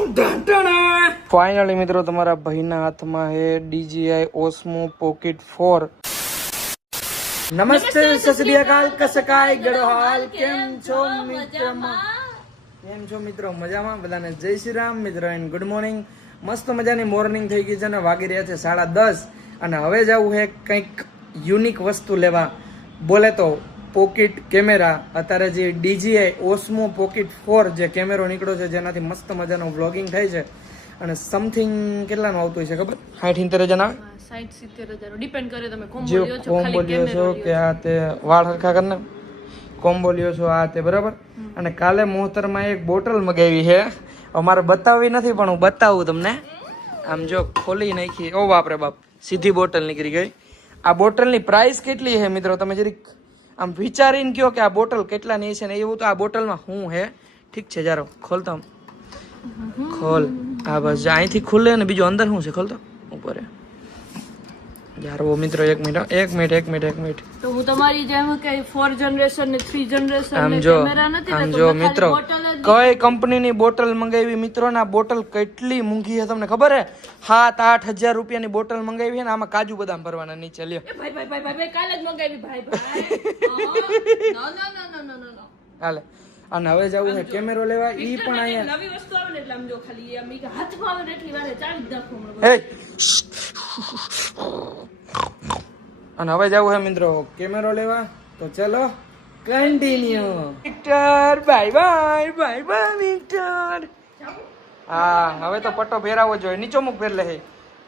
Finally मित्रों तुम्हारा भाईना हाथ में है DJI Osmo Pocket 4। नमस्ते सत श्री अकाल कसकाय गढ़वाल केम छो મિત્રો મજામાં બધાને જય શ્રી રામ મિત્રો એન્ડ ગુડ મોર્નિંગ। મસ્ત મજાની મોર્નિંગ થઈ ગઈ છે ને વાગી રહ્યા છે 10:30 અને હવે જવું છે કંઈક યુનિક વસ્તુ લેવા બોલે તો પોકેટ કેમેરા। અત્યારે જે DJI Osmo Pocket 4 જે કેમેરો નીકળ્યો છે જેનાથી મસ્ત મજાનું વ્લોગિંગ થાય છે અને સમથિંગ કેટલાનું આવતું છે ખબર 60-70 હજાર 60-70 ડિપેન્ડ કરે તમે કોમ્બો લ્યો છો કોમ્બો લ્યો છો કે આ તે વાળ હરખા કરને કોમ્બો લ્યો છો આ તે બરાબર। અને કાલે મોહતરમાં એક બોટલ મગાવી છે અમારે બતાવવી નથી પણ હું બતાવું તમને। આમ જો ખોલી નાખી ઓ બાપ રે બાપ સીધી બોટલ નીકળી ગઈ। આ બોટલની પ્રાઇસ કેટલી છે મિત્રો તમે જરીક આમ વિચારીને કયો કે આ બોટલ કેટલાની છે ને એવું તો આ બોટલમાં શું છે ઠીક છે જારો ખોલતો ખોલ આ બસ અહીંથી ખુલે ને બીજું અંદર શું છે ખોલતો ઉપર यार वो मित्रों एक मिनट तो હું તમારી જેમ કે 4 જનરેશન ને 3 જનરેશન ને કેમેરા નથી આમ જો મિત્રો કઈ કંપનીની બોટલ મંગાવી મિત્રો ના બોટલ કેટલી મૂંઘી છે તમને ખબર હે 7-8 હજાર રૂપિયાની બોટલ મંગાવી છે ને આમાં કાજુ બદામ ભરવાના નીચે લ્યો ભાઈ કાલે જ મંગાવી ભાઈ નો હાલે અને હવે જવું છે કેમેરો લેવા ઈ પણ અહીંયા નવી વસ્તુ આવે ને એટલે આમ જો ખાલી આમ કે હાથમાં આવે એટલી વારે ચાવી જ નાખો હે અને હવે જવું છે મિત્રો કેમેરો લેવા તો ચલો કન્ટિન્યુ વિક્ટર બાય વિક્ટર। હા હવે તો પટ્ટો ફેરાવો જોઈએ નીચો મુખ ફેર લે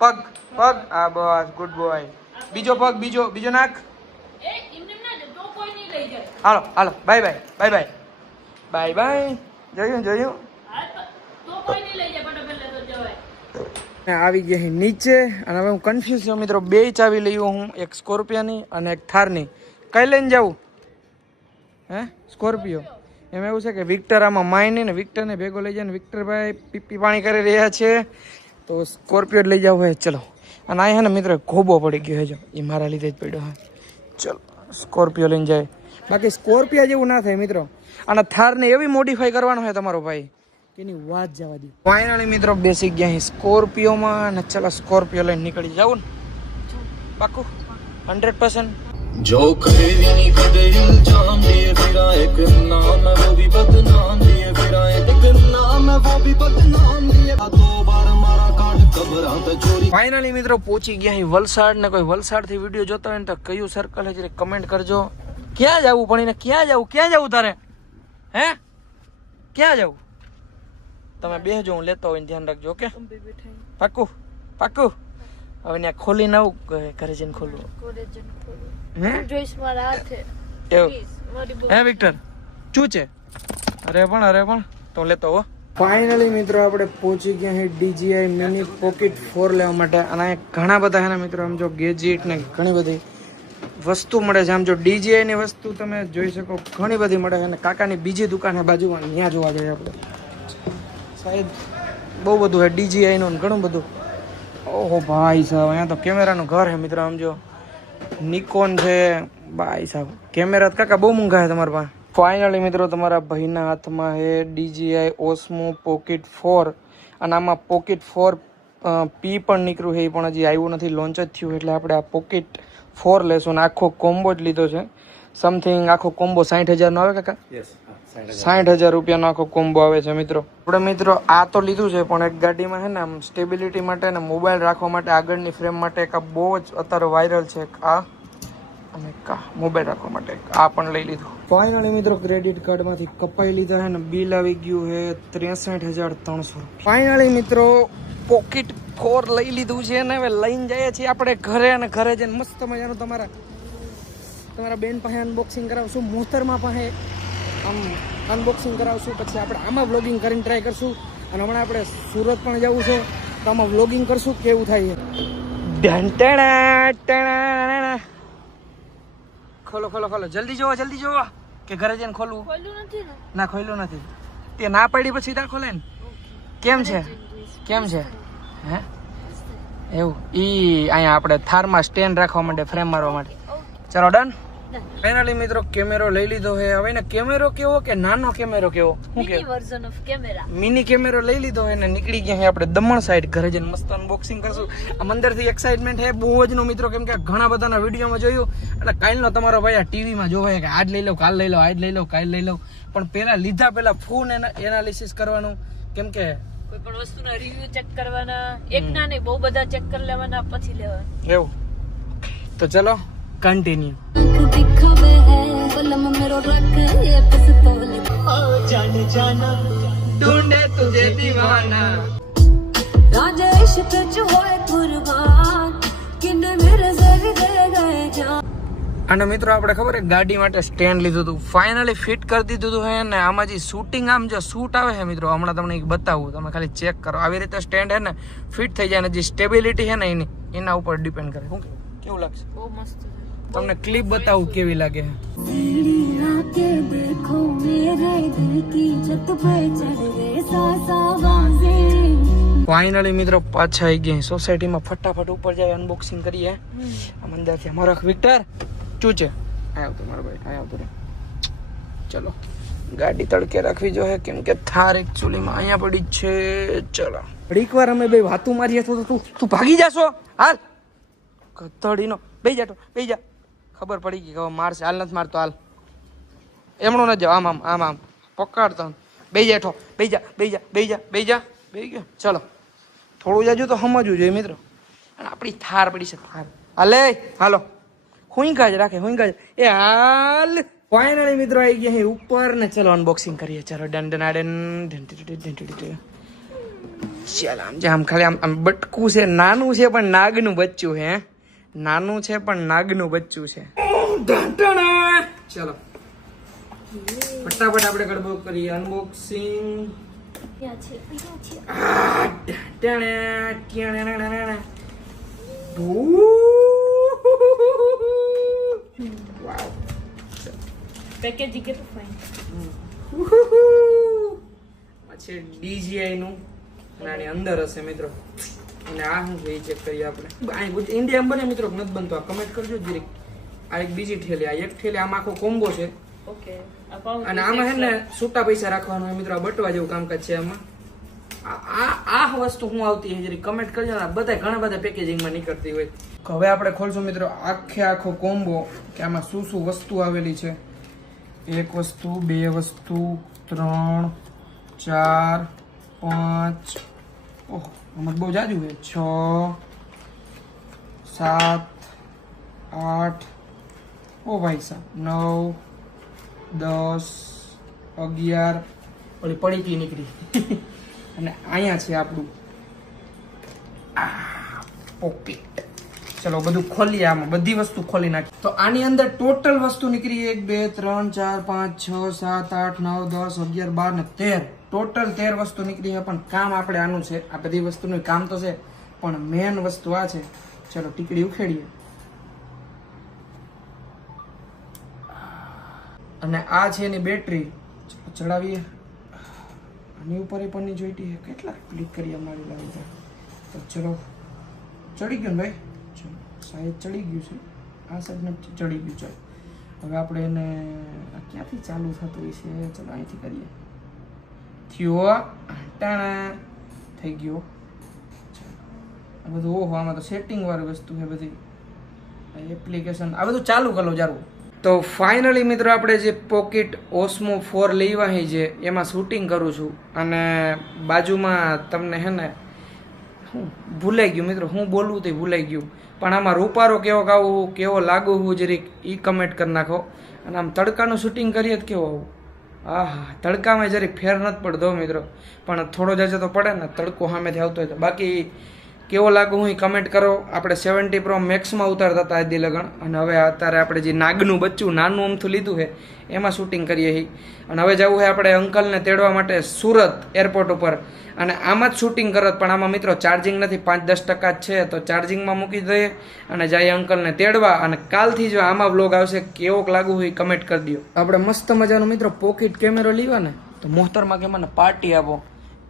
પગ આ બસ ગુડ બોય બીજો પગ બીજો નાખ એ ઇન્દમ ના તો કોઈ નહીં લઈ જાય હાલો બાય જોયું તો કોઈ નહીં લઈ જાય પટ્ટો ફેર લે તો જવાય। આવી ગયા નીચે અને હવે હું કન્ફ્યુઝ છું મિત્રો બે ચાવી લઈ હું એક સ્કોર્પિયોની અને એક થારની કઈ લઈને જાઉં હે સ્કોર્પિયો એમ એવું છે કે વિક્ટર આમાં માય ને વિક્ટરને ભેગો લઈ જાય ને વિક્ટરભાઈ પીપી પાણી કરી રહ્યા છે તો સ્કોર્પિયો લઈ જાવ હોય ચલો। અને આ હે ને મિત્રો ખોબો પડી ગયો છે જો એ મારા લીધે જ પડ્યો હા ચલો સ્કોર્પિયો લઈને જાય બાકી સ્કોર્પિયો જેવું ના થાય મિત્રો અને થારને એવી મોડિફાઈ કરવાનો હોય તમારો ભાઈ એની વાત જવા દી। ફાઇનલી મિત્રો બેસી ગયા સ્કોર્પિયોમાં અને ચલો સ્કોર્પિયો લઈને નીકળી જાવ ને પાકું 100%। जो करेगी कदे इल्जाम दिए फिरा एक नाम है वो भी बदनाम दिए फिरा एक नाम है वो भी बदनाम दिए दो बार मारा काट कब्रां ते चोरी। ફાઇનલી મિત્રો પહોંચી ગયા વલસાડ ને કોઈ વલસાડ થી વિડીયો જોતા હોય ને તો કયું સર્કલ છે કમેન્ટ કરજો। ક્યાં જવું પણ એને ક્યાં જવું તારે હે ક્યાં જવું તમે બેસજો હું લેતો હોય ધ્યાન રાખજો ઓકે પાકું હવે ત્યાં ખોલીને આવું ઘરે જઈને ખોલવું હે જોઈસ મારા હાથે એવું હે વિક્ટર શું છે અરે પણ તો લેતો હો। ફાઇનલી મિત્રો આપણે પહોંચી ગયા છે DJI મિની પોકેટ 4 લેવા માટે અને ઘણા બધા છે ને મિત્રો આમ જો ગેજેટ ને ઘણી બધી વસ્તુ મળે છે। આમ જો DJI ની વસ્તુ તમે જોઈ શકો ઘણી બધી મળે છે અને કાકાની બીજી દુકાન છે બાજુમાં ત્યાં જોવા જઈએ આપણે શાયદ બહુ બધું છે DJI નું ઘણું બધું। ઓહો ભાઈ સાહેબ અહીંયા તો કેમેરાનું ઘર છે મિત્રો આમ જો નિકોન છે ભાઈ સાહેબ કેમેરા કાકા બહુ મોંઘા છે તમારા પાસે। ફાઇનલી મિત્રો તમારા ભાઈના હાથમાં છે DJI Osmo Pocket 4 અને આમાં Pocket 4 P પણ નીકળ્યું છે એ પણ હજી આવ્યું નથી લોન્ચ જ થયું એટલે આપણે આ Pocket 4 લેશું ને આખો કોમ્બો જ લીધો છે સમથિંગ આખો કોમ્બો 60,000 નો આવે કાકા 60,000 રૂપિયાનો આખો કોમ્બો આવે છે મિત્રો। આપણે મિત્રો આ તો લીધું છે પણ એક ગાડીમાં છે ને આમ સ્ટેબિલિટી માટે ને મોબાઈલ રાખવા માટે આગળની ફ્રેમ માટે એક આ બહુ જ અત્યારે વાયરલ છે આ અને મોબાઈલ રાખવા માટે આ પણ લઈ લીધું। ફાઇનલી મિત્રો ક્રેડિટ કાર્ડમાંથી કપાઈ લીધા છે ને બિલ આવી ગયું છે 63,300। ફાઇનલી મિત્રો પોકેટ 4 લઈ લીધું છે ને હવે લઈને જઈએ છીએ આપણે ઘરે અને ઘરે જઈને મસ્ત મજાનું તમારા બેન પાસે અનબોક્સિંગ કરાવશું મોહતરમાં પાસે આમ અનબોક્સિંગ કરાવશું પછી આપણે આમાં વ્લોગિંગ કરીને ટ્રાય કરશું અને હમણાં આપણે સુરત પણ જવું છે તો આમાં વ્લોગિંગ કરશું કેવું થાય છે। ખોલો જલ્દી જોવો કે ઘરે જઈને ખોલવું ના ખોલ્યું નથી તે ના પડી પછી સીધા ખોલે ને કેમ છે હે એવું ઈ અહીંયા આપણે થારમાં સ્ટેન્ડ રાખવા માટે ફ્રેમ મારવા માટે ચલો ડન ફાઇનલી મિત્રો કેમેરો લઈ લીધો હે. હવે ને કેમેરો કેવો કે નાનો કેમેરો કેવો શું મિની કે વર્ઝન ઓફ કેમેરા. મિની કેમેરો લઈ લીધો હે ને નીકળી ગયા હે આપણે દમણ સાઈડ. ઘરે જઈને મસ્ત અનબોક્સિંગ કરશું. આમ અંદરથી એક્સાઇટમેન્ટ હે બહુ જ નો મિત્રો, કેમ કે ઘણા બધાના વિડીયોમાં જોયું એટલે કાલનો તમારો ભાઈ આ ટીવીમાં જોવાય કે આજ લઈ લો, કાલ લઈ લો, આજ લઈ લો, કાલ લઈ લો. પણ પેલા લીધા પેલા ફૂલ એનાલિસિસ કરવાનું, કેમ કે કોઈ પણ વસ્તુના રિવ્યુ ચેક કરવાના, એક ના નહીં બહુ બધા ચેક કરી લેવાના પછી લેવાના. એવું. તો ચલો કન્ટિન્યુ. ढूंढे तुझे दीवाना राजेश तुझ होए कुर्बान किन मेरे सर दे गए जान. અને મિત્રો આપણે ખબર હે ગાડી માટે સ્ટેન્ડ લીધું હતું, ફાઇનલી ફિટ કરી દીધું હતું હે ને. આમાં જે શૂટિંગ આમ જો શૂટ આવે છે મિત્રો, હમણાં તમને એક બતાવું, તમે ખાલી ચેક કરો. આવી રીતે સ્ટેન્ડ હે ને ફિટ થઈ જાય ને જે સ્ટેબિલિટી છે ને એના ઉપર ડિપેન્ડ કરે. શું કેવું લાગશે? બહુ મસ્ત છે. તમને ક્લિપ બતાવું કેવી લાગે. आके देखो मेरे दिल की छत पे चढ़ गए सासावाज़े. ફાઇનલી મિત્રો પાછા આવી ગયા સોસાયટીમાં. ફટાફટ ઉપર જાય અનબોક્સિંગ કરીએ. આમ અંદરથી અમારો વિક્ટર શું છે આવ તો મારો ભાઈ આવ તો રે. ચલો ગાડી તડકે રાખવી જોઈએ, કેમ કે થાર એકચ્યુઅલીમાં અહીંયા પડી જ છે. ચલો ઘડીક વાર અમે બે વાતું મારીએ તો તું ભાગી જાશો. હાલ કતડીનો બેહી જાતો બેહી જા. ખબર પડી ગઈ કે મારશે. હાલ નથી મારતો, હાલ એમણો ન જાવ. આમ આમ આમ આમ પકડતો બેહી જાઠો. બેહી જા બેહી જા બેહી જા બેહી જા બેહી ગયો. ચલો થોડું જાજુ તો સમજવું જોઈએ મિત્રો. અને આપણી થાર પડી છે થાર. હાલે હાલો હુંકા જ રાખે હુંકા જ. એ હાલ ફાઇનલી મિત્રો આવી ગયા છે ઉપર ને. ચલો અનબોક્સિંગ કરીએ. ચલો ડન ડન આડન ચાલ. આમ જે આમ ખાલી આમ બટકું છે, નાનું છે પણ નાગનું બચ્ચું હે. નાનું છે પણ નાગનું બચ્ચું છે. ચલો ફટાફટ આપણે ગડબડ કરીએ અનબોક્સિંગ. પેકેજિંગ કેટલું ફાઇન. પછી DJI નું નાની અંદર હશે મિત્રો. અને આ શું છે ચેક કરીએ આપણે. ઇન્ડિયામાં બને મિત્રો નથી બનતો, આ કમેન્ટ કરજો જરીક. આ એક બીજી ઠેલી, આ એક ઠેલી, આમાં આખો કોમ્બો છે. ઓકે. અને આમાં છે ને છૂટા પૈસા રાખવાનું હોય મિત્રો. આ બટવા જેવું કામકાજ છે આમાં. આ વસ્તુ શું આવતી છે જરીક કમેન્ટ કરજો ને. બધા ઘણા બધા પેકેજિંગમાં નીકળતી હોય. હવે આપણે ખોલશું મિત્રો આખો કોમ્બો કે આમાં શું શું વસ્તુ આવેલી છે. એક વસ્તુ, બે વસ્તુ, 3, 4, 5, ઓહ આમાં બહુ જાજુ છે. 6, 7, 8, ઓ ભાઈ સાહેબ 9, 10, 11, ઓલી પડીકી નીકળી. અને અહીંયા છે આપણું પોકેટ. ચલો બધું ખોલીએ. આમાં બધી વસ્તુ ખોલી નાખી. તો આની અંદર ટોટલ વસ્તુ નીકળી 1, 2, 3, 4, 5, 6, 7, 8, 9, 10, 11, 12 ને 13. ટોટલ 13 વસ્તુ નીકળી છે. પણ કામ આપણે આનું છે. આ બધી વસ્તુનું કામ તો છે પણ મેન વસ્તુ આ છે. ચલો ટીકડી ઉખેડીએ. અને આ છે એની બેટરી. ચડાવીએ. આની ઉપર પરની જોઈતી છે. કેટલા ક્લિક કરીએ અમારી લાવી. તો ચલો ચડી ગયું ને ભાઈ. ચલો સાહેબ ચડી ગયું છે. આ સાઈડ નથી ચડી ગયું. ચાલો હવે આપણે એને ક્યાંથી ચાલુ થતું હોય છે. ચલો અહીંથી કરીએ. થયો ટાણા થઈ ગયો. આ બધું ઓહો આમાં તો સેટિંગ વાળી વસ્તુ છે બધી. એપ્લિકેશન આ બધું ચાલુ કરો જારું. તો ફાઇનલી મિત્રો આપણે જે પોકેટ ઓસ્મો 4 લેવા છે એમાં શૂટિંગ કરું છું. અને બાજુમાં તમને હે ને હું ભૂલાઈ ગયું મિત્રો, હું બોલવું તે ભૂલાઈ ગયું. પણ આમાં રૂપારો કેવો ગાવું, કેવો લાગુ હું જરીક એ કમેન્ટ કરી નાખો. અને આમ તડકાનું શૂટિંગ કરીએ તો કેવો આવું. આહા તડકામાં જરીક ફેર નથી પડતો મિત્રો. પણ થોડો જજો તો પડે ને, તડકો સામેથી આવતો હોય તો. બાકી કેવો લાગુ હું કમેન્ટ કરો. આપણે 70 Pro મેક્સમાં ઉતારતા હતા આદિ લગન. અને હવે અત્યારે આપણે જે નાગનું બચ્ચું નાનું અમથું લીધું છે એમાં શૂટિંગ કરીએ છીએ. અને હવે જવું છે આપણે અંકલને તેડવા માટે સુરત એરપોર્ટ ઉપર. અને આમાં જ શૂટિંગ કરત. પણ આમાં મિત્રો ચાર્જિંગ નથી, 5-10% જ છે. તો ચાર્જિંગમાં મૂકી દઈએ અને જઈએ અંકલને તેડવા. અને કાલથી જો આમાં વ્લોગ આવશે કેવોક લાગુ હોય કમેન્ટ કરી દો. આપણે મસ્ત મજાનો મિત્રો પોકેટ કેમેરો લીધો ને તો મોહતરમાં કે મને પાર્ટી આપો.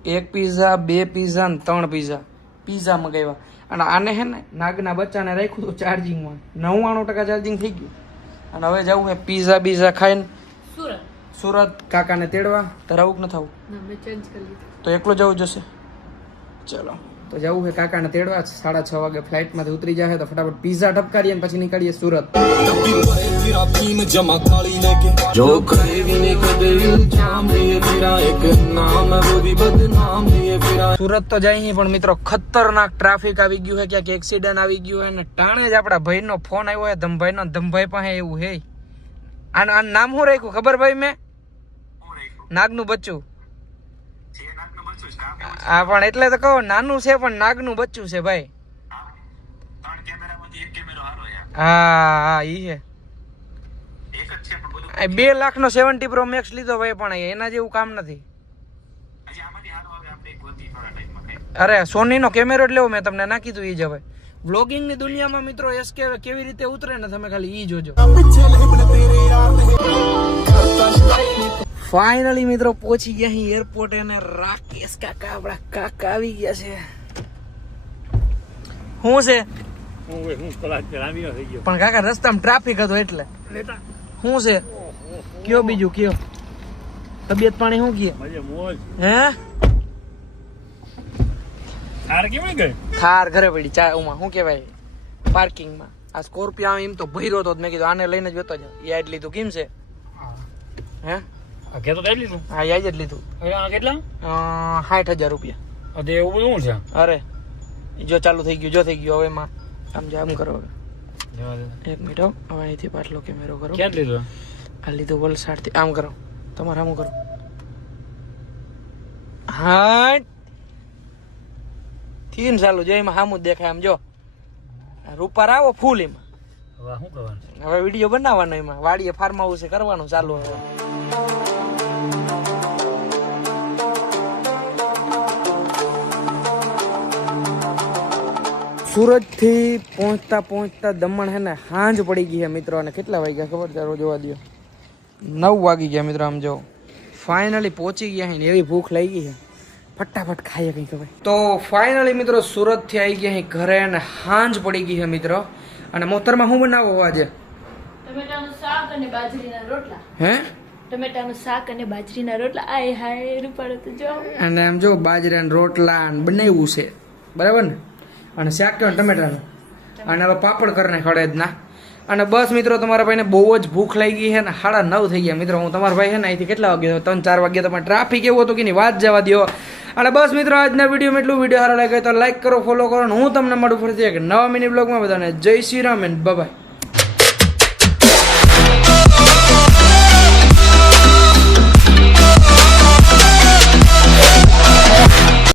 1 પિઝા, 2 પિઝા ને 3 પિઝા મગાવ્યા. અને આને હે ને નાગના બચ્ચાને રાખ્યું હતું ચાર્જિંગમાં. 99% ચાર્જિંગ થઈ ગયું. અને હવે જવું છે પીઝા બીઝા ખાઈને સુરત સુરત કાકાને તેડવા. તરાવું કે ન થવું? ના મેં ચેન્જ કરી લીધું. તો એકલો જવું જશે. ચલો તો જવું છે કાકાને તેડવા. 6:30 વાગે ફ્લાઇટમાંથી ઉતરી જાય તો ફટાફટ પીઝા ટપકારીએ અને પછી નીકળીએ સુરત. डब्बी भरे फिरा पीन जमा काली लेके जो करे भी नहीं कदे इल्जाम लिए फिरा एक नाम है वो भी बदनाम लिए फिरा સુરત તો જાય નહીં પણ મિત્રો ખતરનાક ટ્રાફિક આવી ગયું છે, ક્યાંક એક્સિડન્ટ આવી ગયું છે ને ટાણે જ આપણા ભાઈનો ફોન આવ્યો છે ધમભાઈનો. ધમભાઈ પાસે એવું હે. આનું નામ શું રાખ્યું ખબર ભાઈ? મેં નાગનું બચ્ચું. હા પણ એટલે તો કહો નાનું છે પણ નાગનું બચ્ચું છે ભાઈ. હા હા ઈ છે. 2 લાખનો 70 Pro Max લીધો ભાઈ પણ એના જેવું કામ નથી. અરે સોનીનો કેમેરો જ લેવો, મેં તમને ના કીધું ઈ જ. હવે વ્લોગિંગની દુનિયામાં મિત્રો SK કેવી રીતે ઉતરે ને તમે ખાલી ઈ જોજો. ફાઇનલી મિત્રો પહોંચી ગયા અહીં એરપોર્ટ અને રાકેશ કાકા આપણા કાકા આવી ગયા છે. શું છે પણ કાકા રસ્તામાં ટ્રાફિક હતો એટલે. શું છે કયો બીજું કયો? તબિયત પાણી શું કીએ? હે થાર ઘરે પડી ચા ઉમાં શું કહેવાય પાર્કિંગમાં. આ સ્કોર્પિયો એમ તો ભર્યો હતો, મેં કીધું આને લઈને જ વેતો જાવ. યાદ લીધું કેમ છે? હે હા યાદ જ લીધું. કેટલા? 60,000 રૂપિયા. એવું બધું છે? અરે જો ચાલુ થઈ ગયું, જો થઈ ગયું. હવે એમાં આમ જો આમ કરો. એક મિનિટ હો, હવે અહીંથી પાછલો કેમેરો કરો. ક્યાં લીધું? આ લીધું વલસાડથી. આમ કરો તમારે, આમ કરો. હા થીન ચાલુ જો એમાં સામું જ દેખાય. આમ જો રૂપાર આવો ફૂલ એમાં. હવે શું કરવાનું? હવે વિડીયો બનાવવાનો એમાં. વાડીએ ફાર્મ હાઉસ કરવાનું ચાલુ. હવે સુરત થી પહોંચતા દમણ હે ને સાંજ પડી ગઈ છે મિત્રો. અને કેટલા વાગ્યા ખબર ચાલો જોવા દો. 9 વાગી ગયા મિત્રો. આમ જો ફાઇનલી પહોંચી ગયા છે. એવી ભૂખ લાગી છે, ફટાફટ ખાઈએ કઈ ખબર. તો ફાઇનલી મિત્રો સુરત થી આવી ગયા છે ઘરે અને સાંજ પડી ગઈ છે મિત્રો. અને મોતરમાં શું બનાવો આજે? ટમેટાનું શાક અને બાજરીના રોટલા. હે ટમેટાનું શાક અને બાજરીના રોટલા. આય હાય રૂપાળો તો જો. અને આમ જો બાજરાના રોટલા બનાવ્યું છે બરાબર ને. અને શાક કેવું ટમેટાનું. અને હવે પાપડ કરીને ખડેદના. અને બસ મિત્રો તમારા ભાઈને બહુ જ ભૂખ લાગી છે ને 9:30 થઈ ગયા મિત્રો. હું તમારા ભાઈ છે ને અહીંથી કેટલા વાગ્યા 3-4 વાગ્યા તમારે ટ્રાફિક એવું હતું કે ની વાત જવા દો. અને બસ મિત્રો આજના વિડીયોમાં એટલું. વિડીયો સારો લાગે તો લાઈક કરો, ફોલો કરો. અને હું તમને મળું ફરીથી એક નવા મિની બ્લોગમાં. બધાને જય શ્રી રામ એન્ડ બાય.